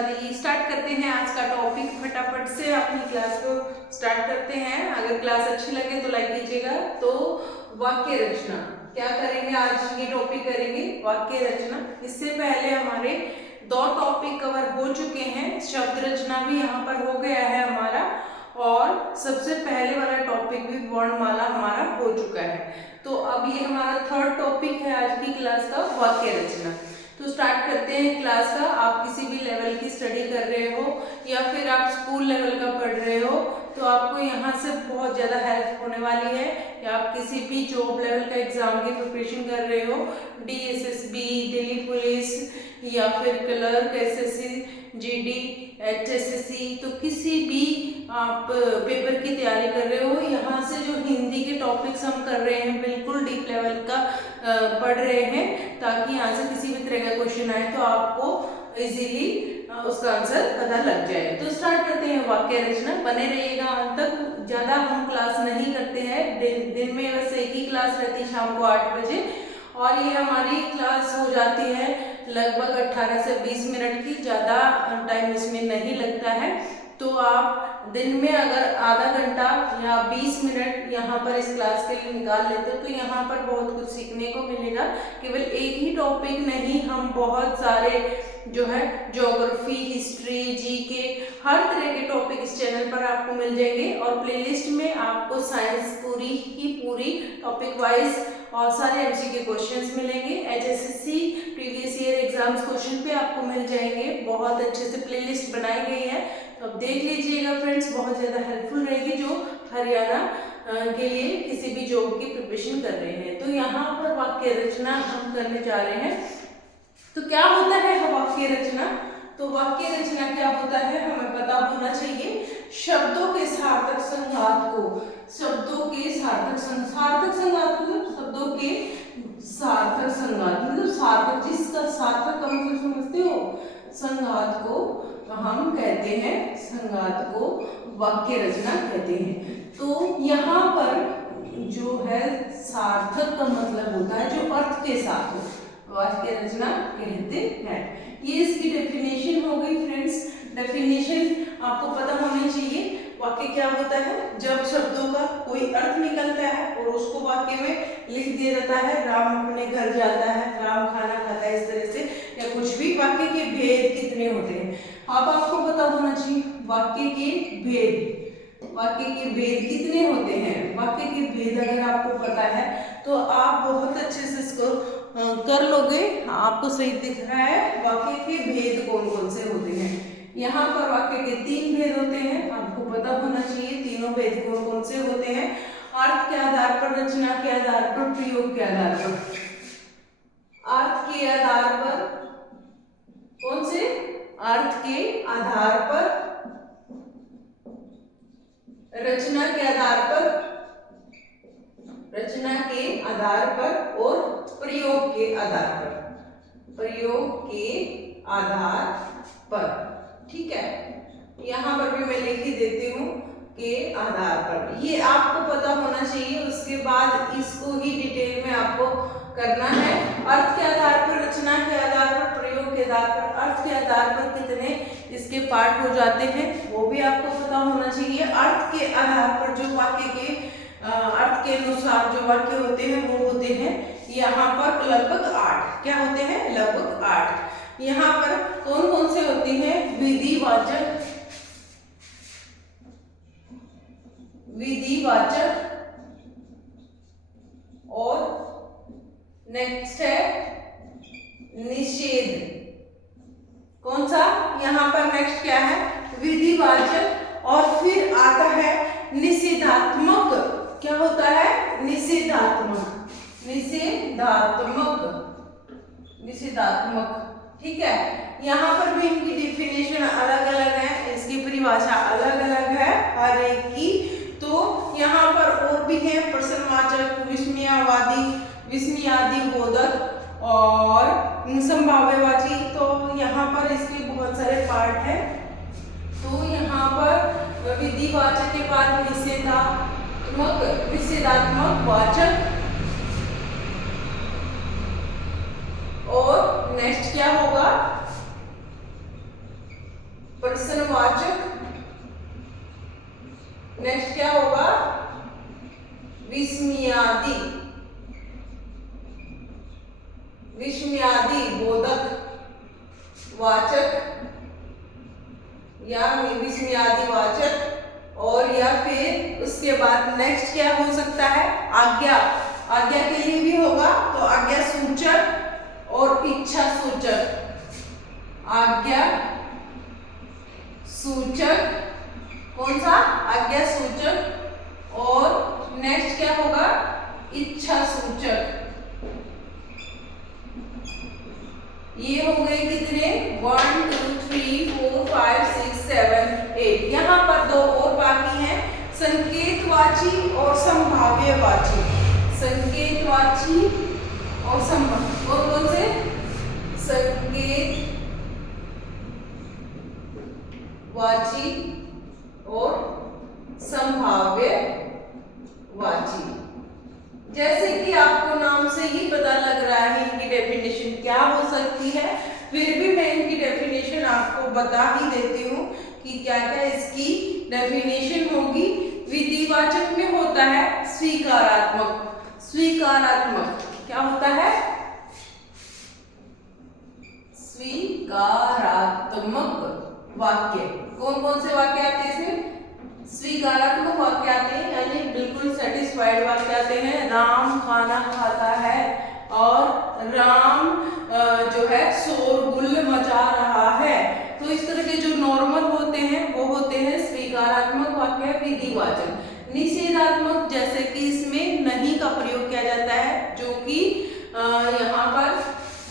बता दीजिए। स्टार्ट करते हैं आज का टॉपिक, फटाफट से अपनी क्लास को स्टार्ट करते हैं। अगर क्लास अच्छी लगे तो लाइक कीजिएगा। तो वाक्य रचना क्या करेंगे, आज ये टॉपिक करेंगे वाक्य रचना। इससे पहले हमारे 2 टॉपिक कवर हो चुके हैं, शब्द रचना भी यहाँ पर हो गया है हमारा, और सबसे पहले वाला टॉपिक भी वर्णमाला हमारा हो चुका है। तो अब ये हमारा 3rd टॉपिक है आज की क्लास का, वाक्य रचना। तो स्टार्ट करते हैं क्लास का। आप किसी भी लेवल की स्टडी कर रहे हो या फिर आप स्कूल लेवल का पढ़ रहे हो तो आपको यहाँ से बहुत ज़्यादा हेल्प होने वाली है। या आप किसी भी जॉब लेवल का एग्जाम की प्रिपरेशन कर रहे हो, DSSB, दिल्ली पुलिस या फिर क्लर्क, SSC, GD, HSSC, तो किसी भी आप पेपर की तैयारी कर रहे हो, यहाँ से जो हिंदी के टॉपिक्स हम कर रहे हैं बिल्कुल डीप लेवल का पढ़ रहे हैं, ताकि यहाँ से किसी भी तरह का क्वेश्चन आए तो आपको इजीली उसका आंसर पता लग जाए। तो स्टार्ट करते हैं वाक्य रचना। बने रहिएगा अंत तक। ज़्यादा हम क्लास नहीं करते हैं, दिन में बस एक ही क्लास रहती है शाम को 8 बजे, और ये हमारी क्लास हो जाती है लगभग 18 से 20 मिनट की, ज़्यादा टाइम इसमें नहीं लगता है। तो आप दिन में अगर आधा घंटा या 20 मिनट यहाँ पर इस क्लास के लिए निकाल लेते हो तो यहाँ पर बहुत कुछ सीखने को मिलेगा। केवल एक ही टॉपिक नहीं, हम बहुत सारे जो है ज्योग्राफी, हिस्ट्री, जीके, हर तरह के टॉपिक इस चैनल पर आपको मिल जाएंगे। और प्लेलिस्ट में आपको साइंस पूरी की पूरी टॉपिक वाइज और सारे MCQ क्वेश्चंस मिलेंगे। HSSC previous year exams question पे आपको मिल जाएंगे। बहुत अच्छे से प्लेलिस्ट बनाई गई है, तो अब देख लीजिएगा फ्रेंड्स, बहुत ज़्यादा हेल्पफुल रहेगी जो हरियाणा के लिए किसी भी जॉब की प्रिपरेशन कर रहे हैं। तो यहाँ पर वाक्य रचना हम करने जा रहे हैं। तो क्या होता है वाक्य रचना? तो वाक्य रचना क्या होता है हमें पता होना चाहिए। शब्दों के सार्थक संघात को, शब्दों के सार्थक संघात मतलब शब्दों के सार्थक संघात मतलब सार्थक, जिसका सार्थक का मतलब समझते हो, संघात को हम कहते हैं, संघात को वाक्य रचना कहते हैं। तो यहाँ पर जो है सार्थक का मतलब होता है जो अर्थ के साथ हो, वाक्य रचना कहते हैं। ये इसकी डेफिनेशन हो गई फ्रेंड्स। डेफिनेशन आपको पता होनी चाहिए। वाक्य क्या होता है? जब शब्दों का कोई अर्थ निकलता है और उसको वाक्य में लिख दिया जाता है। राम अपने घर जाता है, राम खाना खाता है, इस तरह से, या कुछ भी। वाक्य के भेद कितने होते हैं अब आपको पता होना चाहिए। वाक्य के भेद, वाक्य के भेद कितने होते हैं? वाक्य के भेद अगर आपको पता है तो आप बहुत अच्छे से इसको कर लोगे। आपको सही दिख रहा है वाक्य के भेद कौन कौन से होते हैं। यहाँ पर वाक्य के 3 भेद होते हैं, आपको पता होना चाहिए तीनों भेद कौन कौन से होते हैं। अर्थ के आधार पर, रचना के आधार पर, प्रयोग के आधार पर। अर्थ के आधार पर कौन से? अर्थ के आधार पर, रचना के आधार पर, रचना के आधार पर, और प्रयोग के आधार पर, प्रयोग के आधार पर। ठीक है, यहाँ पर भी मैं लिख ही देती हूँ के आधार पर। ये आपको पता होना चाहिए। उसके बाद इसको ही डिटेल में आपको करना है। अर्थ के आधार पर, रचना के आधार पर, प्रयोग के आधार पर। अर्थ के आधार पर कितने इसके पार्ट हो जाते हैं वो भी आपको पता होना चाहिए। अर्थ के आधार पर जो वाक्य के अर्थ के अनुसार जो वाक्य होते हैं वो होते हैं यहाँ पर लगभग 8। क्या होते हैं? लगभग 8। यहाँ पर कौन कौन से होते हैं? विधिवाचक, विधिवाचक, और नेक्स्ट है निषेध। कौन सा? यहाँ पर नेक्स्ट क्या है? विधिवाचक, और फिर आता है निषेधात्मक। क्या होता है? निषेधात्मक, निषेधात्मक, निषेधात्मक। ठीक है, यहाँ पर भी इनकी डेफिनेशन अलग अलग है, इसकी परिभाषा अलग अलग है हर एक की। तो यहाँ पर और भी है प्रश्नवाचक, विस्मयावादी, विस्मयादि बोधक और संभाव्यवाची। तो यहाँ पर इसके बहुत सारे पार्ट है। तो यहाँ पर विधिवाचक के बाद निषेधात्मक, निषेधात्मक वाचक, और नेक्स्ट क्या होगा? प्रश्नवाचक। नेक्स्ट क्या होगा? विस्मयादि। विस्मयादि बोधक वाचक या विस्मयादि वाचक। और या फिर उसके बाद नेक्स्ट क्या हो सकता है? आज्ञा। आज्ञा के लिए भी होगा तो आज्ञा सूचक और इच्छा सूचक। आज्ञा सूचक, कौन सा? आज्ञा सूचक। और नेक्स्ट क्या होगा? इच्छा सूचक। ये हो गए कितने? 1 2 3 4 5 6 7 8। यहाँ पर दो और बाकी हैं, संकेतवाची और संभाव्यवाची। संकेतवाची और कौन कौन से? संकेतवाची और संभाव्यवाची। जैसे कि आपको नाम से ही पता लग रहा है इनकी डेफिनेशन क्या हो सकती है, फिर भी मैं इनकी डेफिनेशन आपको बता ही देती हूँ कि क्या क्या इसकी डेफिनेशन होगी। विधिवाचक में होता है स्वीकारात्मक। स्वीकारात्मक क्या होता है? स्वीकारात्मक वाक्य। कौन कौन से वाक्य आते हैं इसमें? स्वीकारात्मक वाक्य आते हैं, यानी बिल्कुल सेटिस्फाइड वाक्य आते हैं। राम खाना खाता है और राम जो है शोरगुल मचा रहा है। तो इस तरह के जो नॉर्मल होते हैं वो होते हैं स्वीकारात्मक वाक्य। विधिवाचक। निषेधात्मक, जैसे कि इसमें नहीं का प्रयोग किया जाता है, जो कि यहाँ पर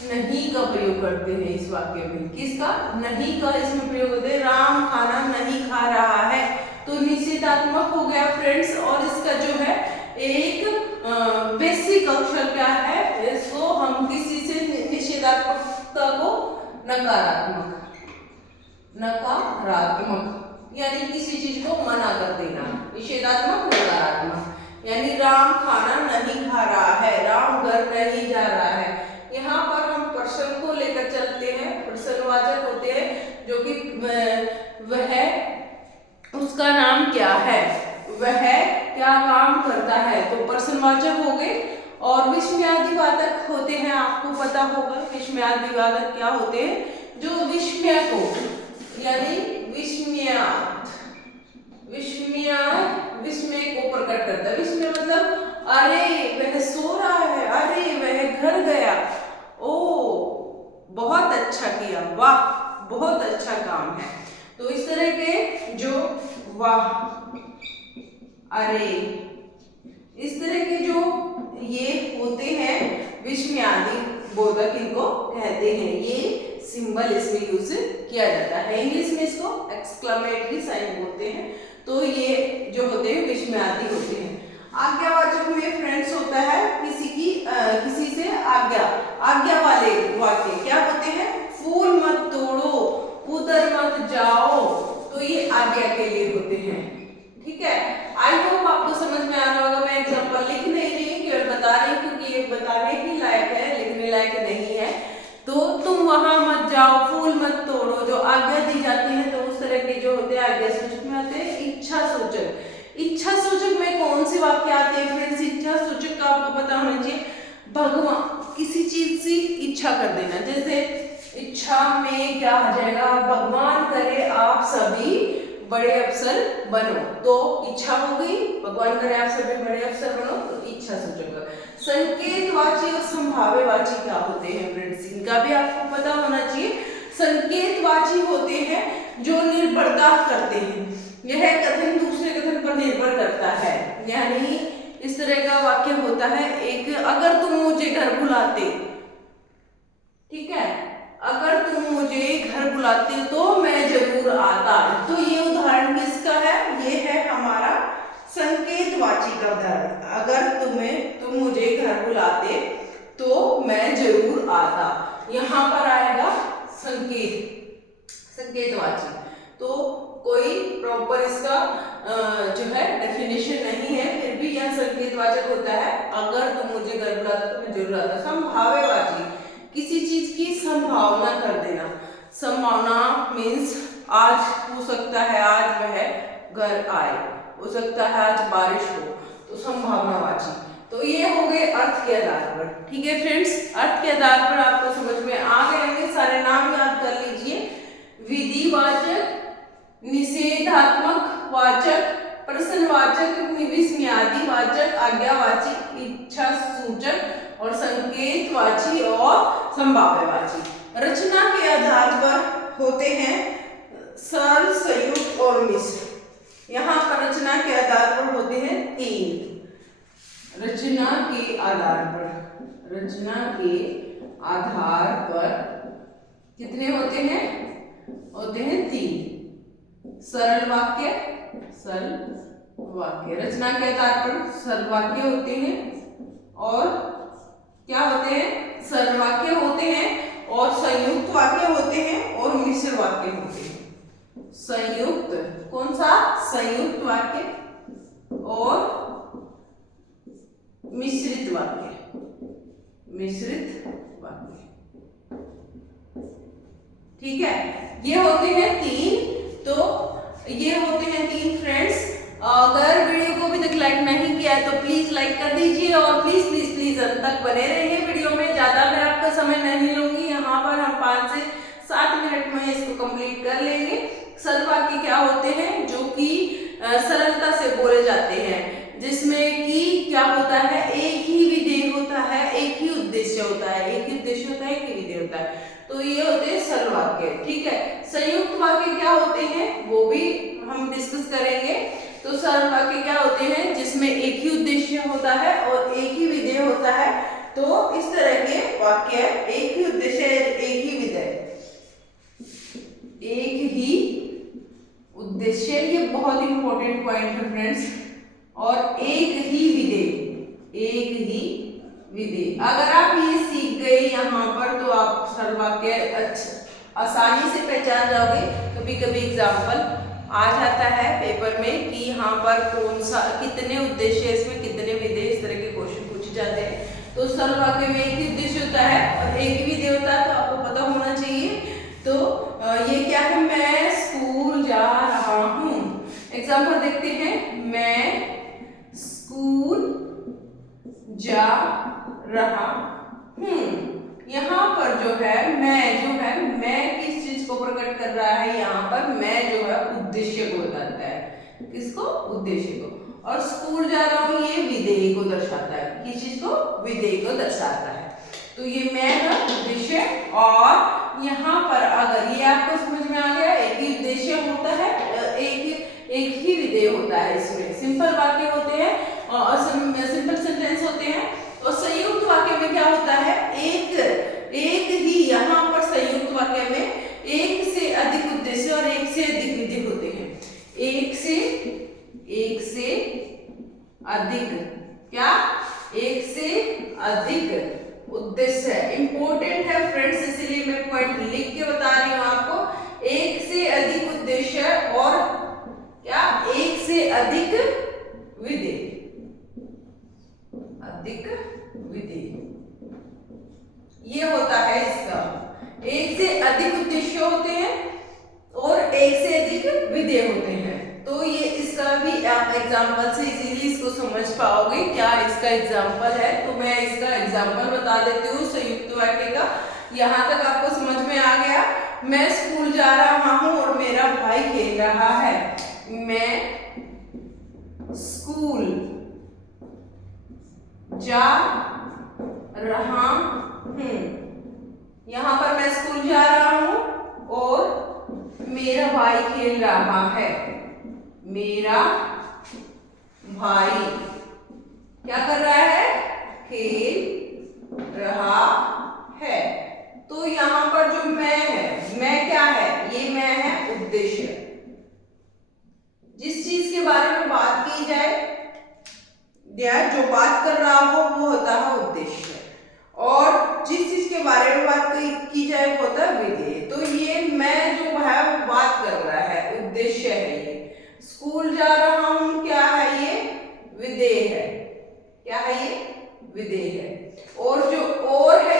नहीं का प्रयोग करते हैं इस वाक्य में। किसका? नहीं का इसमें प्रयोग होते हैं। राम खाना नहीं खा रहा है, तो निषेधात्मक हो गया फ्रेंड्स। और इसका जो है एक बेसिक अक्षर क्या है, इसको हम किसी से निषेधात्मकता को नकारात्मक। नकारात्मक यानी किसी चीज को मना कर देना। निषेधात्मक नकारात्मक, यानी राम खाना नहीं खा रहा है, राम घर नहीं जा रहा है। यहाँ पर हम प्रश्न को लेकर चलते हैं। प्रश्नवाचक होते हैं जो कि वह उसका नाम क्या है, वह क्या काम करता है, तो प्रश्नवाचक हो गए। और विस्मयादि वाचक होते हैं, आपको पता होगा विस्मयादि वाचक क्या होते हैं? जो विस्मय को, यानी विस्मय को प्रकट करता है। विस्मय मतलब अरे वह सो रहा है, अरे वह घर गया, ओ बहुत अच्छा किया, वाह बहुत अच्छा काम है। तो इस तरह के जो वाह, अरे, इस तरह के जो ये होते हैं विस्मयादि बोधक, इनको कहते हैं। ये सिंबल इसमें यूज किया जाता है। इंग्लिश में इसको एक्सक्लेमेटरी साइन बोलते हैं। तो ये जो होते हैं विस्मयादि होते हैं। आज्ञावाचक में फ्रेंड्स होता है किसी से आज्ञा वाले वाक्य क्या होते हैं? फूल मत तोड़ो, उधर मत जाओ, तो ये आज्ञा के लिए होते हैं। ठीक है, आई होप आपको समझ में आ रहा होगा। मैं एग्जांपल लिख नहीं रही, केवल बता रही हूँ, क्योंकि ये बताने ही लायक है, लिखने लायक नहीं है। तो तुम वहां मत जाओ, फूल मत तोड़ो, जो आज्ञा दी जाती है, तो उस तरह के जो होते हैं आज्ञा सूचक में आते हैं। इच्छा सूचक। इच्छा सूचक में कौन से वाक्य आते हैं फ्रेंड्स? इच्छा सूचक का आपको पता होना चाहिए। भगवान, किसी चीज से इच्छा कर देना, जैसे इच्छा में क्या आ जाएगा? भगवान करे आप सभी बड़े अफसर बनो, तो इच्छा हो गई। भगवान करे आप सभी बड़े अफसर बनो, तो इच्छा सूचक। संकेतवाची और संभाव्यवाची क्या होते हैं फ्रेंड्स? इनका भी आपको पता होना चाहिए। संकेतवाची होते हैं जो निर्भरता करते हैं, यह कथन दूसरे कथन पर निर्भर करता है। यानी इस तरह का वाक्य होता है एक, अगर तुम मुझे घर बुलाते, ठीक है, अगर तुम मुझे घर बुलाते तो मैं जरूर आता। तो ये उदाहरण किसका है? ये है हमारा संकेतवाची का उदाहरण। अगर तुम मुझे घर बुलाते तो मैं जरूर आता, यहाँ पर आएगा संकेतवाची। तो कोई प्रॉपर इसका जो है डेफिनेशन नहीं है, फिर भी यह संकेतवाचक होता है। अगर तुम मुझे घर बुलाते तो मैं जरूर आता। संभाव्यवाची, किसी चीज की संभावना कर देना। संभावना मीन्स आज सकता है आज वह घर आए, हो सकता है आज बारिश हो, तो संभावनावाची। तो ये हो गए अर्थ के आधार पर। ठीक है फ्रेंड्स, अर्थ के आधार पर आपको समझ में आ गए होंगे, सारे नाम याद कर लीजिए। विधिवाचक, निषेधात्मक वाचक, प्रश्नवाचक, विस्मयादि वाचक, आज्ञावाची, इच्छा सूचक और संकेतवाची और संभाव्यवाची। रचना के आधार पर होते हैं सरल, संयुक्त और मिश्र। यहाँ पर रचना के आधार पर होते हैं तीन। रचना के आधार पर, रचना के आधार पर कितने होते हैं? होते हैं तीन। सरल वाक्य, सरल वाक्य, रचना के आधार पर सरल वाक्य होते हैं और क्या होते हैं? सरल वाक्य होते हैं और संयुक्त वाक्य होते हैं और मिश्र वाक्य होते हैं। संयुक्त, कौन सा? संयुक्त वाक्य और मिश्रित वाक्य, मिश्रित वाक्य। ठीक है, ये होते हैं तीन। तो ये होते हैं तीन फ्रेंड्स। अगर वीडियो को अभी तक लाइक नहीं किया है तो प्लीज लाइक कर दीजिए और प्लीज प्लीज प्लीज अंत तक बने रहिए वीडियो में। ज्यादा मैं आपका समय नहीं लूंगी, यहाँ पर हम 5 से 7 मिनट में इसको कंप्लीट कर लेंगे। सरल वाक्य क्या होते हैं? जो कि सरलता से बोले जाते हैं, जिसमें कि क्या होता है? एक ही विधेय होता है, एक ही उद्देश्य होता है, एक ही उद्देश्य होता है, एक ही विधेय होता है। तो ये होते हैं सरल वाक्य। ठीक है, संयुक्त वाक्य क्या होते हैं वो भी हम डिस्कस करेंगे। तो सरल वाक्य क्या होते हैं? जिसमें एक ही उद्देश्य होता है और एक ही विधेय होता है। तो इस तरह के वाक्य, एक ही उद्देश्य, एक ही विधेय, एक ही उद्देश्य, ये बहुत इंपॉर्टेंट पॉइंट है फ्रेंड्स, और एक ही विधेय, एक ही विधेय। अगर आप ये सीख गए यहाँ पर तो आप सरल वाक्य अच्छा आसानी से पहचान जाओगे। कभी कभी एग्जाम्पल आ जाता है पेपर में कि यहाँ पर कौन सा, कितने उद्देश्य, इसमें कितने विधेय, इस तरह के क्वेश्चन पूछे जाते हैं। तो सरल वाक्य में एक ही उद्देश्य होता है और एक ही विधेय होता है, तो आपको पता होना चाहिए। तो ये क्या है? मैं स्कूल जा रहा हूँ। एग्जाम्पल देखते हैं। मैं स्कूल जा रहा हूँ। यहाँ पर जो है मैं किस चीज को प्रकट कर रहा है? यहाँ पर मैं जो है उद्देश्य को बताता है। किसको? उद्देश्य को। और स्कूल जा रहा हूँ ये विधेय को दर्शाता है। किस चीज को? विधेय को दर्शाता है। तो ये मैं का उद्देश्य, और यहाँ पर अगर ये आपको समझ में आ गया, एक ही उद्देश्य होता है, एक ही विधेय होता है। इसमें सिंपल वाक्य होते हैं और सिंपल सेंटेंस होते हैं। और संयुक्त वाक्य में क्या होता है? एक ही, यहाँ पर संयुक्त वाक्य में एक से अधिक उद्देश्य और एक से अधिक विधेय होते हैं। एक से अधिक, क्या? एक से अधिक उद्देश्य इंपॉर्टेंट है फ्रेंड्स, इसीलिए मैं पॉइंट लिख के बता रही हूँ आपको। एक से अधिक उद्देश्य और क्या? एक से अधिक विधेय, अधिक विधेय, ये होता है इसका। एक से अधिक उद्देश्य होते हैं और एक से अधिक विधेय होते हैं। तो ये इसका भी आप एग्जाम्पल से इजीली इसको समझ पाओगे क्या इसका एग्जाम्पल है। तो मैं इसका एग्जाम्पल बता देती हूँ संयुक्त वाक्य का। यहाँ तक आपको समझ में आ गया। मैं स्कूल जा रहा हूँ और मेरा भाई खेल रहा है। मैं स्कूल जा रहा हूँ। यहाँ पर मैं स्कूल जा रहा हूँ और मेरा भाई खेल रहा है। मेरा भाई क्या कर रहा है? खेल रहा है। तो यहाँ पर जो मैं है, मैं क्या है? ये मैं है उद्देश्य। जिस चीज के बारे में बात की जाए या जो बात कर रहा हो वो होता है उद्देश्य, और जिस चीज के बारे में बात की जाए वो होता है विधेय। तो ये मैं जो है वो बात कर रहा है, उद्देश्य है। ये स्कूल जा रहा हूं क्या है? ये विधेय है। क्या है? ये विधेय है। और जो और है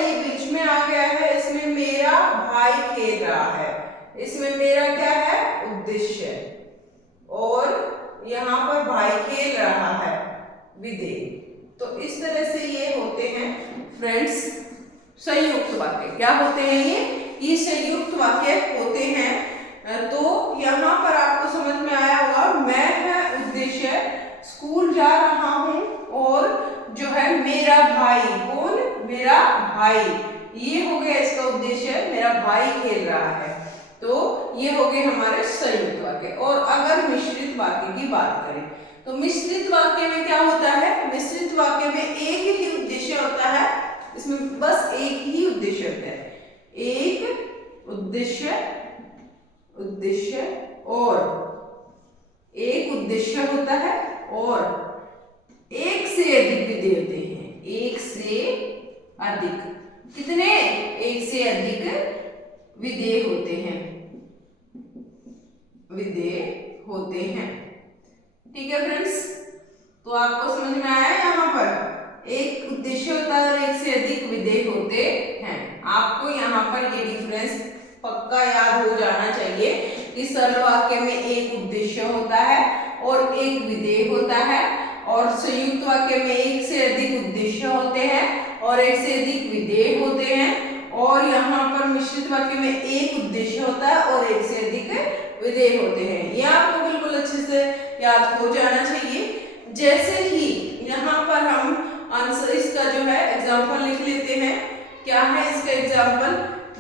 संयुक्त वाक्य क्या होते हैं ये संयुक्त वाक्य होते हैं। तो यहाँ पर आपको समझ में आया होगा, मैं है उद्देश्य, स्कूल जा रहा हूँ, और जो है मेरा भाई, कौन, मेरा भाई, ये हो गया इसका उद्देश्य, मेरा भाई खेल रहा है। तो ये हो गए हमारे संयुक्त वाक्य। और अगर मिश्रित वाक्य की बात करें तो मिश्रित वाक्य में क्या होता है, मिश्रित वाक्य में एक ही उद्देश्य होता है, इसमें बस एक ही उद्देश्य होता है, एक उद्देश्य और एक उद्देश्य होता है और एक से अधिक विधेय होते हैं। एक से अधिक, कितने, एक से अधिक विधेय होते हैं, ठीक है फ्रेंड्स। तो आपको समझ में आया, यहाँ पर एक उद्देश्य होता है और एक से अधिक विधेय होते हैं। आपको यहाँ पर ये डिफरेंस पक्का याद हो जाना चाहिए कि सरल वाक्य में एक उद्देश्य होता है और एक विधेय होता है, और संयुक्त वाक्य में एक से अधिक उद्देश्य होते हैं और एक से अधिक विधेय होते हैं, और यहाँ पर मिश्रित वाक्य में एक उद्देश्य होता है और एक से अधिक विधेय होते हैं। ये आपको बिल्कुल अच्छे से याद हो जाना चाहिए। जैसे ही यहाँ पर हम आंसर इसका जो है एग्जाम्पल लिख लेते हैं। क्या है इसका एग्जाम्पल,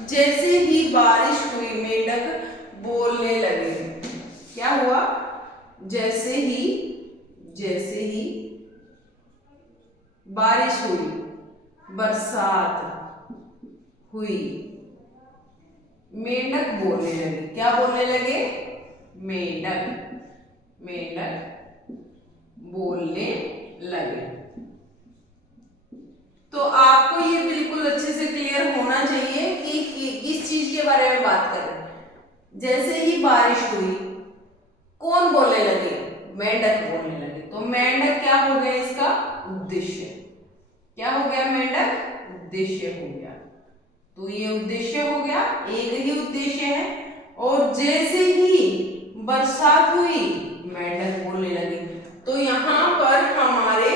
जैसे ही बारिश हुई मेंढक बोलने लगे। क्या हुआ, जैसे ही बारिश हुई, बरसात हुई, मेंढक बोलने लगे। क्या बोलने लगे, मेंढक बोलने लगे। तो आपको ये बिल्कुल अच्छे से क्लियर होना चाहिए कि किस चीज के बारे में बात कर रहे हैं। जैसे ही बारिश हुई, कौन बोलने लगे, मेंढक बोलने लगे। तो मेंढक क्या हो गया, इसका उद्देश्य। क्या हो गया, मेंढक उद्देश्य हो गया। तो ये उद्देश्य हो गया, एक ही उद्देश्य है। और जैसे ही बरसात हुई, मेंढक बोलने लगी। तो यहाँ पर हमारे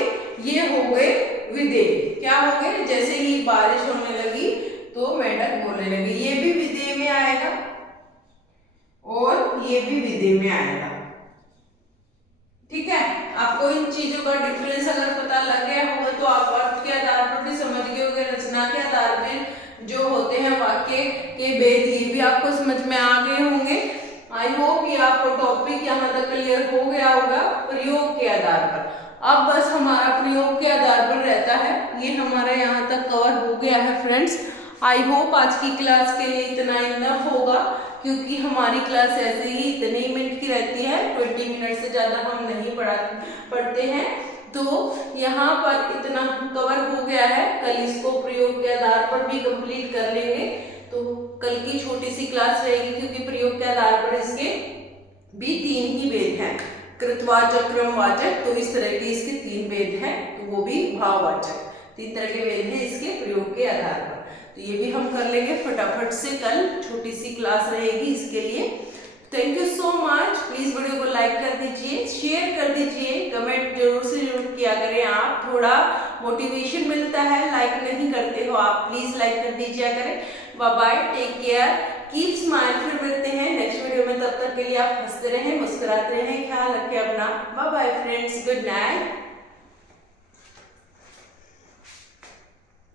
ये हो गए विधेय। क्या हो गए, जैसे ही बारिश होने लगी तो मेंढक बोलने लगी। ये भी विधेय में आएगा और ये भी विधेय में आएगा, ठीक है। आपको इन चीजों का डिफरेंस अगर पता लग गया होगा तो आप अर्थ के आधार पर भी समझ गए होंगे, रचना के आधार पर जो होते हैं वाक्य के भेद, ये भी आपको समझ में आ गए होंगे। आई होप ये आपको टॉपिक यहाँ तक क्लियर हो गया होगा प्रयोग के आधार पर। अब बस हमारा प्रयोग के आधार पर रहता है, ये हमारा यहाँ तक कवर हो गया है फ्रेंड्स। आई होप आज की क्लास के लिए इतना इनफ होगा, क्योंकि हमारी क्लास ऐसे ही इतने ही मिनट की रहती है, 20 मिनट से ज़्यादा हम नहीं पढ़ते हैं। तो यहाँ पर इतना कवर हो गया है, कल इसको प्रयोग के आधार पर भी कंप्लीट कर लेंगे। तो कल की छोटी सी क्लास रहेगी, क्योंकि प्रयोग के आधार पर इसके भी 3 ही भेद हैं, कृतवाचक, क्रमवाचक। तो इस तरह के इसके 3 भेद हैं, तो वो भी भाववाचक। 3 तरह के भेद हैं इसके प्रयोग के आधार पर। तो ये भी हम कर लेंगे फटाफट से, कल छोटी सी क्लास रहेगी इसके लिए। Thank you so much. Please video को लाइक कर दीजिए, शेयर कर दीजिए, कमेंट जरूर से जरूर किया करें। आप थोड़ा मोटिवेशन मिलता है, लाइक नहीं करते हो आप, प्लीज लाइक कर दीजिए करें। Bye bye, take care, keep smile. फिर मिलते हैं नेक्स्ट वीडियो में, तब तक के लिए आप हंसते रहें, मुस्कुराते रहें, ख्याल रखें अपना। Bye bye friends, good night.